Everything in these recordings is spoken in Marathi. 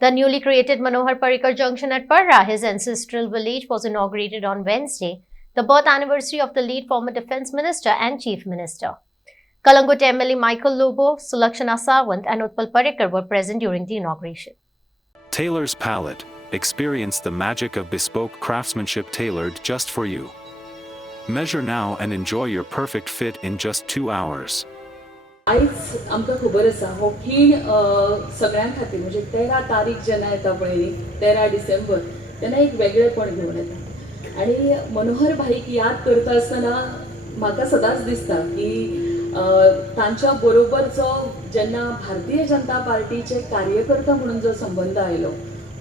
The newly created Manohar Parrikar Junction at Parra, his ancestral village, was inaugurated on Wednesday, the birth anniversary of the late former Defence Minister and Chief Minister. Kalangut MLA Michael Lobo, Sulakshana Sawant and Utpal Parrikar were present during the inauguration. Tailor's Palette. Experience the magic of bespoke craftsmanship tailored just for you. Measure now and enjoy your perfect fit in just 2 hours. आयज आमकां खबर आसा हो खीण सगळ्यां खातीर म्हणजे 13 तारीख जेन्ना येता पळय न्ही 13 डिसेंबर तेन्ना एक वेगळेपण घेवन येता आनी मनोहर भाईक याद करता आसतना म्हाका सदांच दिसता की तांच्या बरोबरचो जेन्ना भारतीय जनता पार्टीचे कार्यकर्ता म्हणून जो संबंध आयलो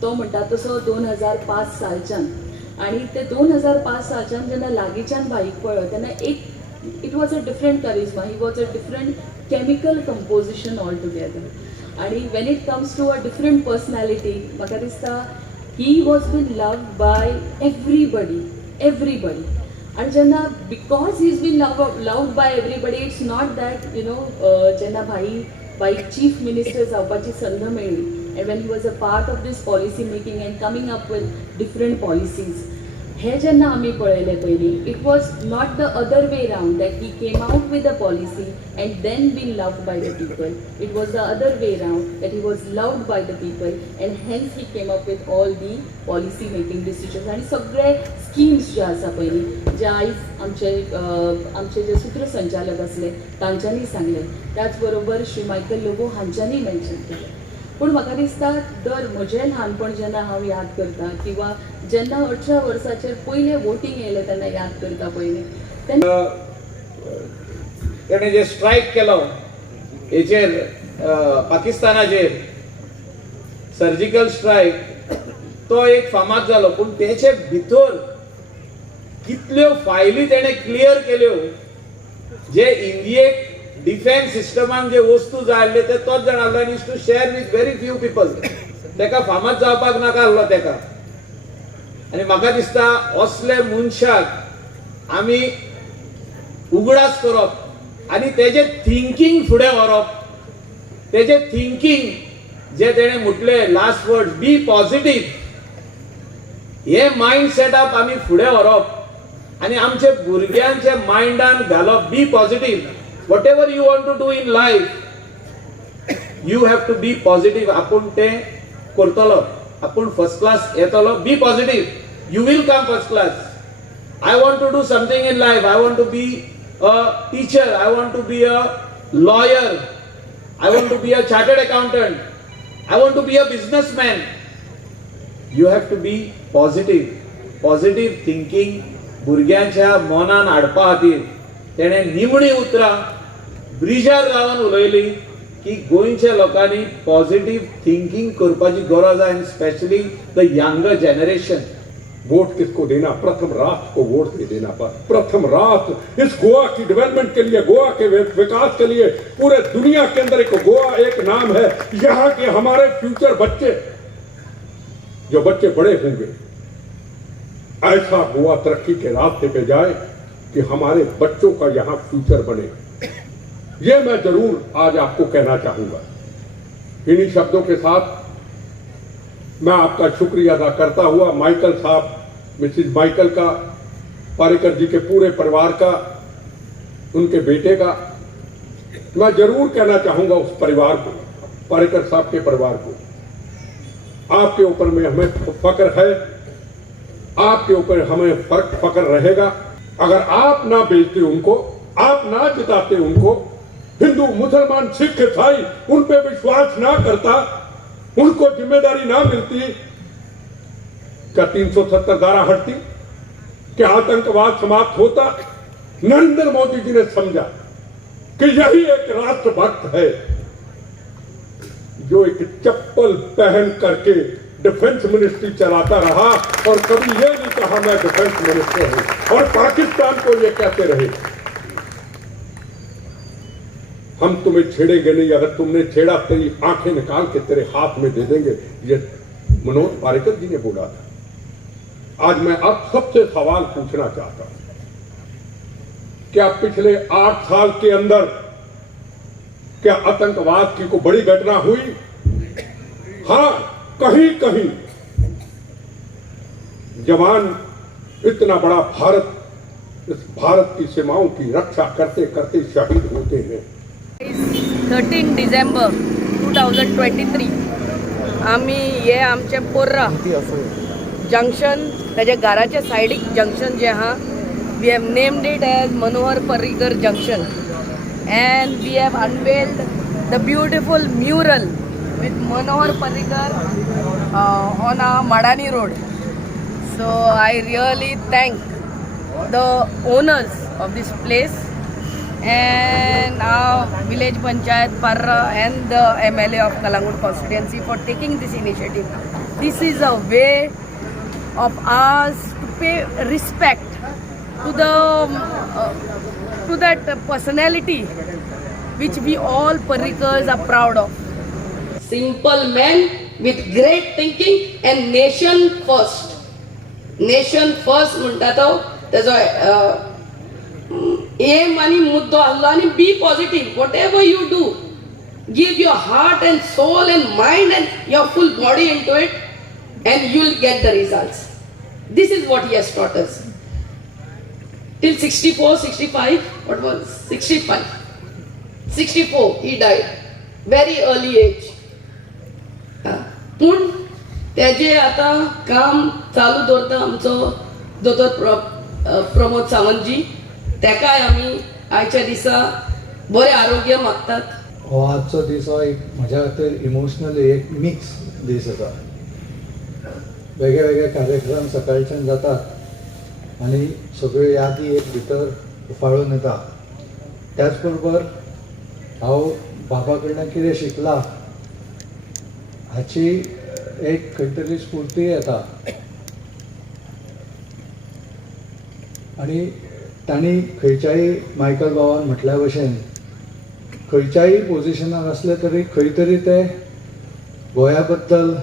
तो म्हणटा तसो 2005 सालच्यान आनी ते 2005 सालच्यान जेन्ना लागींच्यान भाईक पळय तेन्ना एक it was a different charisma, he was a different chemical composition altogether. And when it comes to a different personality, म्हाका दिसता he was been loved by everybody. And जेन्ना because he's been loved by everybody, it's not that जेन्ना भाई chief minister जावपाची संद मेळ्ळी and when he was a part of this policy making and coming up with different policies, हे जेन्ना आमी पळयले पयलीं it was not the other way round that he came out with a policy and then been loved by the people. It was the other way round that he was loved by the people and hence he came up with all the policy making decisions आणि सगळे स्कीम्स जे आसा पयलीं जे आयज आमचे जे सूत्रसंचालक आसले तांच्यांनी सांगले त्याच बरोबर श्री मायकल लोबो हांच्यांनी मेन्शन केलें. पूण म्हाका दिसता दर म्हजें ल्हानपण जेन्ना हांव याद करता किंवा जेन्ना 18 वर्साचेर पयलें वोटींग येयलें तेन्ना याद करता पयलीं तेन्ना तेणें जे स्ट्रायक केलो हेचेर पाकिस्तानाचेर सर्जिकल स्ट्रायक तो एक फामाद जालो पूण तेचे भितर कितल्यो फायली तेणें क्लियर केल्यो जे इंडियेक डिफेन्स सिस्टमान जे वस्तू जाय आसले ते तोच जाण आसलो आनी to share with very few people तेका फामाद जावपाक नाका आसलो तेका आनी म्हाका दिसता असले मनशाक आमी उगडास करप आनी तेजे थिंकींग फुडें व्हरप तेजे थिंकींग जे तेणें म्हटले लास्ट वर्ड बी पॉझिटिव्ह हे मायंड सेटअप आमी फुडें व्हरप आनी आमचे भुरग्यांचे मायंडान घालप बी positive. Whatever you want to do in life, you have to be positive. आपूण ते करतलो, आपूण फर्स्ट क्लास येतलो. Be positive. You will come first class. I want to do something in life. I want to be a teacher. I want to be a lawyer. I want to be a chartered accountant. I want to be a businessman. You have to be positive. Positive thinking भुरग्यांच्या मनान हाडपा खातीर तेणे निमणी उतरां ब्रिजार रावन उलयली की गोंयच्या लोकांनी पॉझिटिव्ह थिंकिंग करपाची गरज आहे specially the younger generation. Vote किसको देना? प्रथम राष्ट्र को वोट दे देना. पर प्रथम राष्ट्र इस गोवा की डेवलपमेंट के लिए, गोवा के विकास के लिए, पूरे दुनिया के अंदर एक गोवा एक नाम है. यहाँ के हमारे फ्यूचर बच्चे, जो बच्चे बड़े होंगे, ऐसा गोवा तरक्की के रास्ते पे जाए कि हमारे बच्चों का यहाँ फ्यूचर बने. ये मैं जरूर आज आपको कहना चाहूंगा. इन्हीं शब्दों के साथ मैं आपका शुक्रिया अदा करता हुआ माइकल साहब, मिसिज माइकल का, पारिकर जी के पूरे परिवार का, उनके बेटे का, मैं जरूर कहना चाहूंगा उस परिवार को, पारिकर साहब के परिवार को, आपके ऊपर में हमें फक्र है, आपके ऊपर हमें फक्र रहेगा. अगर आप ना बेचते उनको, आप ना जिताते उनको, हिंदू मुसलमान सिख ईसाई उन पे विश्वास ना करता, उनको जिम्मेदारी ना मिलती, क्या 370 धारा हटती? क्या आतंकवाद समाप्त होता? नरेंद्र मोदी जी ने समझा कि यही एक राष्ट्रभक्त है जो एक चप्पल पहन करके डिफेंस मिनिस्ट्री चलाता रहा और कभी ये नहीं कहा मैं डिफेंस मिनिस्टर हूं, और पाकिस्तान को ये कहते रहे हम तुम्हें छेड़ेंगे नहीं, अगर तुमने छेड़ा तेरी आंखें निकाल के तेरे हाथ में दे देंगे. ये मनोज पारिकर जी ने बोला था. आज मैं आप सबसे सवाल पूछना चाहता हूं, क्या पिछले 8 साल के अंदर क्या आतंकवाद की कोई बड़ी घटना हुई? हाँ, कहीं कहीं जवान इतना बड़ा भारत, इस भारत की सीमाओं की रक्षा करते करते शहीद होते हैं। 13 डिसेंबर 2023 आम्ही हे आमचे पोर्रा जंक्शन त्याच्या घराच्या सायडीक जंक्शन जे आहा we have named it as Manohar Parrikar junction and we have unveiled the beautiful mural with Manohar Parrikar on our Madani Road. So I really thank the owners of this place and our village panchayat Parra and the MLA of Kalangut constituency for taking this initiative. This is a way of us to pay respect to the to that personality which we all Parrikars are proud of. Simple man with great thinking and nation first. Nation first म्हणटा तो त्याचो एम आनी मुद्दो आसलो आनी be positive whatever you do give your heart and soul and mind and your full body into it and you will get the results. This is what he has taught us. Till 64, 65, what was 65? 64, he died. Very early age. पूण तेजे आता काम चालू दवरता आमचो दोतोर प्रमोद सावंतजी. तेकाय आमी आयच्या दिसा बरें आरोग्य मागतात. हो आजचो दीस हो एक म्हज्या खातीर इमोशनली एक मिक्स दीस आसा. वेगळे वेगळे कार्यक्रम सकाळच्यान जातात आणि सगळ्यो यादी एक भितर उफाळून येता. त्याच बरोबर हांव बाबा कडल्यान कितें शिकला हाची एक खंय तरी स्फूर्ती येता. आनी तांणी खंयच्याय मायकल बाबान म्हटल्या भशेन खंयच्याय पोजिशनार असले तरी खंय तरी ते गोंया बद्दल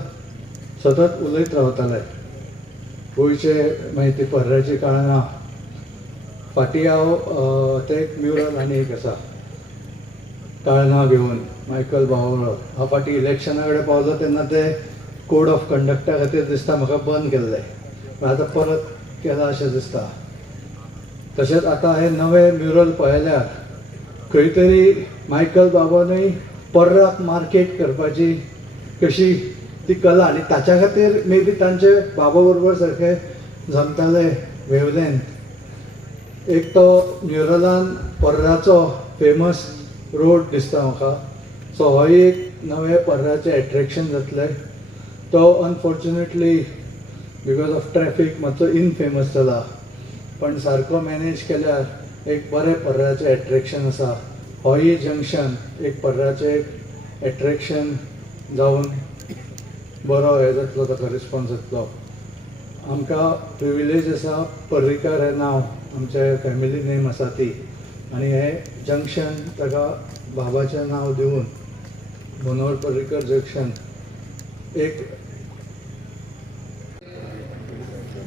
सतत उलयत रावताले. गोंयचे मागीर ती पर्राची काळंगां फाटीं हांव ते एक म्युरल आनी एक आसा काळंगां घेवन मायकल बावळो. हांव फाटीं इलेक्शना कडेन पावलो तेन्ना ते कोड ऑफ कंडक्टा खातीर दिसता म्हाका बंद केल्ले, पूण आतां परत केला अशें दिसता. तशेंच आतां हे नवे म्युरल पळयल्यार खंय तरी मायकल बाबानूय पर्राक मार्केट करपाची कशी ती कला आनी ताच्या खातीर मे बी तांचे बाबा बरोबर सारके जमताले वेवलेंथ. एक तो म्युरलान पर्राचो फेमस रोड दिसता म्हाका. सो होय एक नवे पर्राचें एट्रॅक्शन जातलें. तो अनफॉर्च्युनेटली बिकॉज ऑफ ट्रॅफीक मातसो इनफेमस जाला, पण सारको मॅनेज केल्यार एक बरें पर्राचें एट्रॅक्शन आसा. होय जंक्शन एक पर्राचें एक एट्रॅक्शन जावन बरो हे जातलो, ताका रिस्पॉन्स जातलो. आमकां प्रिविलेज आसा पर्रीकार हें नांव आमचे फॅमिली नेम आसा ती, आनी हें जंक्शन ताका बाबाचें नांव दिवन मनोहर पर्रीकर जंक्शन एक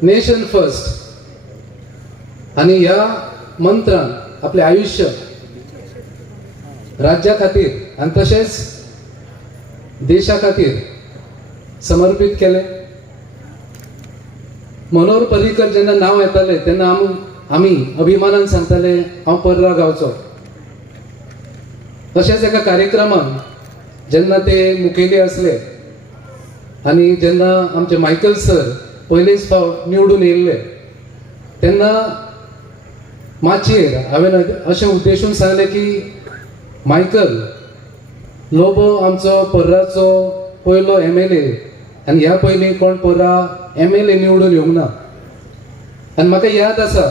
नेशन फर्स्ट. आणि ह्या मंत्रान आपले आयुष्य राज्या खातीर आणि तशेंच देशा खातीर समर्पित केले. मनोहर पर्रीकर जेन्ना नांव येतालें तेन्ना आमी अभिमानान सांगताले हांव पर्रा गांवचो. तशेंच एका कार्यक्रमान जेन्ना ते मुखेली असले आनी जेन्ना आमचे मायकल सर पयलेच फावट निवडून येयल्ले तेन्ना माचयेर हांवें अशें उद्देशून सांगलें की मायकल लोबो आमचो पर्राचो पयलो MLA आनी ह्या पयलीं कोण पर्रा MLA निवडून येवंक ना. आनी म्हाका याद आसा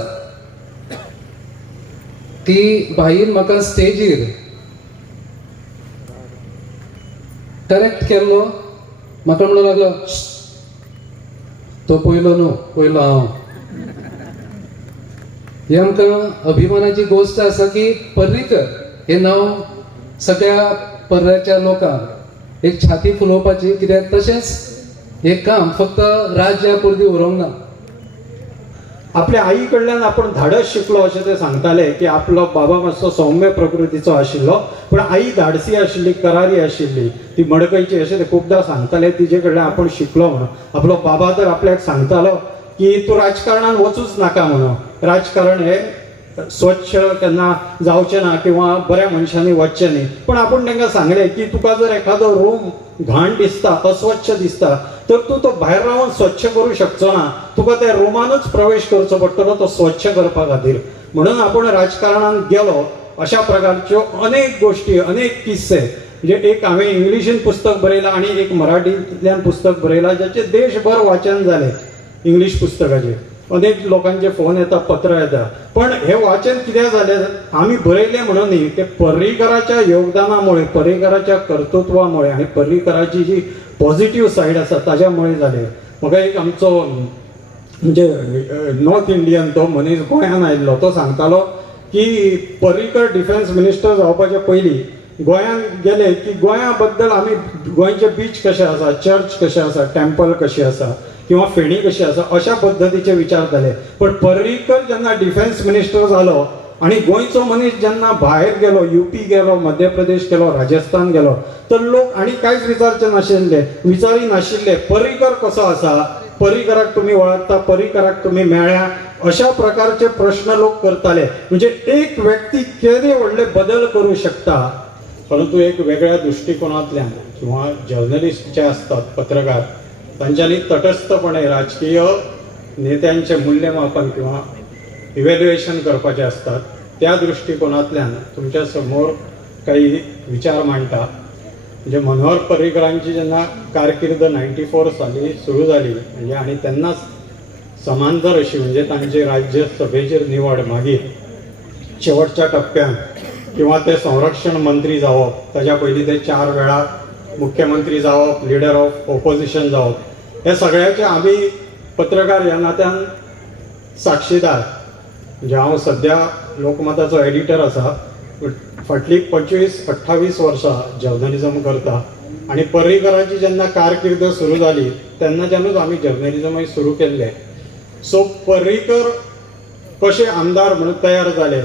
की भाईन म्हाका स्टेजीर करेक्ट केल्लो. म्हाका म्हणूंक लागलो तो पयलो न्हू, पयलो हांव. ही आमकां अभिमानाची गोष्ट आसा की पर्रीकर हे नांव सगळ्या पर्ऱ्याच्या लोकांक एक छाती फुलोवपाची, कित्याक तशेंच हे काम फक्त राज्या पुरती उरोंक ना. आपल्या आई कडल्यान आपण धाडस शिकलो अशें ते सांगताले की आपलो बाबा मातसो सौम्य प्रकृतीचो आशिल्लो पण आई धाडसी आशिल्ली करारी आशिल्ली ती मडकयची अशें ते खूबदां सांगताले तिचे कडल्यान आपण शिकलो म्हणून. आपलो बाबा तर आपल्याक सांगतालो की तूं राजकारणान वचूच नाका म्हणून, राजकारण हे स्वच्छ केन्ना जावचें ना किंवा बऱ्या मनशांनी वचचें न्ही. पण आपण तांकां सांगलें की तुका जर एखादो रूम घाण दिसता अस्वच्छ दिसता तर तूं तो भायर रावन स्वच्छ करूं शकचो ना, तुका त्या रुमानूच प्रवेश करचो पडटलो तो स्वच्छ करपा खातीर. म्हणून आपण राजकारणान गेलो. अशा प्रकारच्यो अनेक गोष्टी अनेक किस्से म्हणजे एक हांवें इंग्लिशीन पुस्तक बरयलां आनी एक मराठींतल्यान पुस्तक बरयलां जाचे देशभर वाचन जालें. इंग्लीश पुस्तकाचेर अनेक लोकांचे फोन येता पत्र येता पण हे वाचन कित्याक जालें आमी बरयलें म्हणून न्ही, ते पर्रीकराच्या योगदानामुळे पर्रीकराच्या कर्तृत्वामुळे आनी पर्रीकराची जी पॉझिटिव्ह सायड आसा ताज्यामुळे जालें. म्हाका एक आमचो म्हणजे नॉर्थ इंडियन तो मनीस गोंयान आयिल्लो तो सांगतालो की पर्रीकर डिफेन्स मिनिस्टर जावपाच्या पयलीं गोंयान गेले की गोंया बद्दल आमी गोंयचे बीच कशे आसा, चर्च कशे आसा, टेम्पल कशे आसा किंवा फेणी कशी आसा अशा पद्दतीचे विचारताले. पण पर्रीकर जेन्ना डिफेन्स मिनिस्टर जालो आणि गोंयचो मनीस जेन्ना भायर गेलो, युपी गेलो, मध्य प्रदेश गेलो, राजस्थान गेलो तर लोक आणि कांयच विचारचे नाशिल्ले पर्रीकर कसो आसा, पर्रीकराक तुम्ही वळखता, पर्रीकराक तुम्ही मेळ्या, अशा प्रकारचे प्रश्न लोक करताले. म्हणजे एक व्यक्ती केदे व्हडले बदल करू शकता. परंतु एक वेगळ्या दृष्टिकोनातल्यान किंवा जर्नलिस्ट जे असतात पत्रकार तांच्यांनी तटस्थपणे राजकीय नेत्यांचे मूल्यमापन किंवा इव्हॅल्युएशन करपाचे असतात. त्या दृष्टिकोनातल्यान तुमच्या समोर काही विचार मांडटा. म्हणजे मनोहर पर्रीकरांची जेन्ना कारकीर्द 94 साली सुरू जाली म्हणजे आणि तेन्नाच समांतर अशी म्हणजे तांची राज्यसभेचेर निवड मागीर शेवटच्या टप्प्यान किंवा ते संरक्षण मंत्री जावप, ताच्या पयलीं ते 4 वेळा मुख्यमंत्री जावप, लिडर ऑफ ऑपोजिशन जावप, हे सगळ्याचे आमी पत्रकार ह्या नात्यान साक्षीदार. म्हणजे हांव सध्या लोकमताचो एडिटर आसा, फाटली 25-28 वर्सां जर्नलिझम करता आणि पर्रीकराची जेन्ना कारकीर्द सुरू जाली तेन्नाच्यानूच आमी जर्नलिझमय सुरू केल्लें. सो पर्रीकर कशे आमदार म्हणून तयार जाले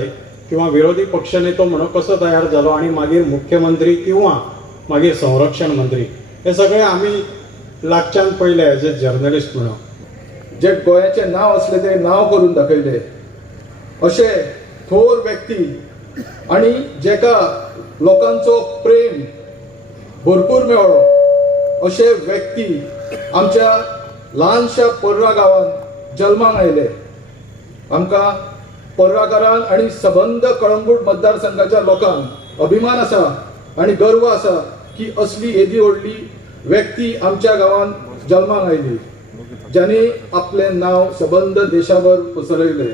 किंवा विरोधी पक्षनेतो म्हणून कसो तयार जालो आणि मागीर मुख्यमंत्री किंवा मागीर संरक्षण मंत्री, हे सगळे आमी लागच्यान पयले एज ए जर्नलिस्ट म्हणून. जे गोंयाचे नांव असले ते नांव करून दाखयले अशे थोर व्यक्ती आणि जेका लोकांचो प्रेम भरपूर मेळ्ळो अशे व्यक्ती आमच्या ल्हानशा पर्रा गांवांत जल्माक आयले. आमकां पर्राकारांक आणि सबंद कळंगूट मतदारसंघाच्या लोकांक अभिमान आसा आणि गर्व आसा की असली येदी व्हडली व्यक्ती आमच्या गांवांत जल्माक आयली ज्यांनी आपले नांव सबंद देशाभर पसरयले.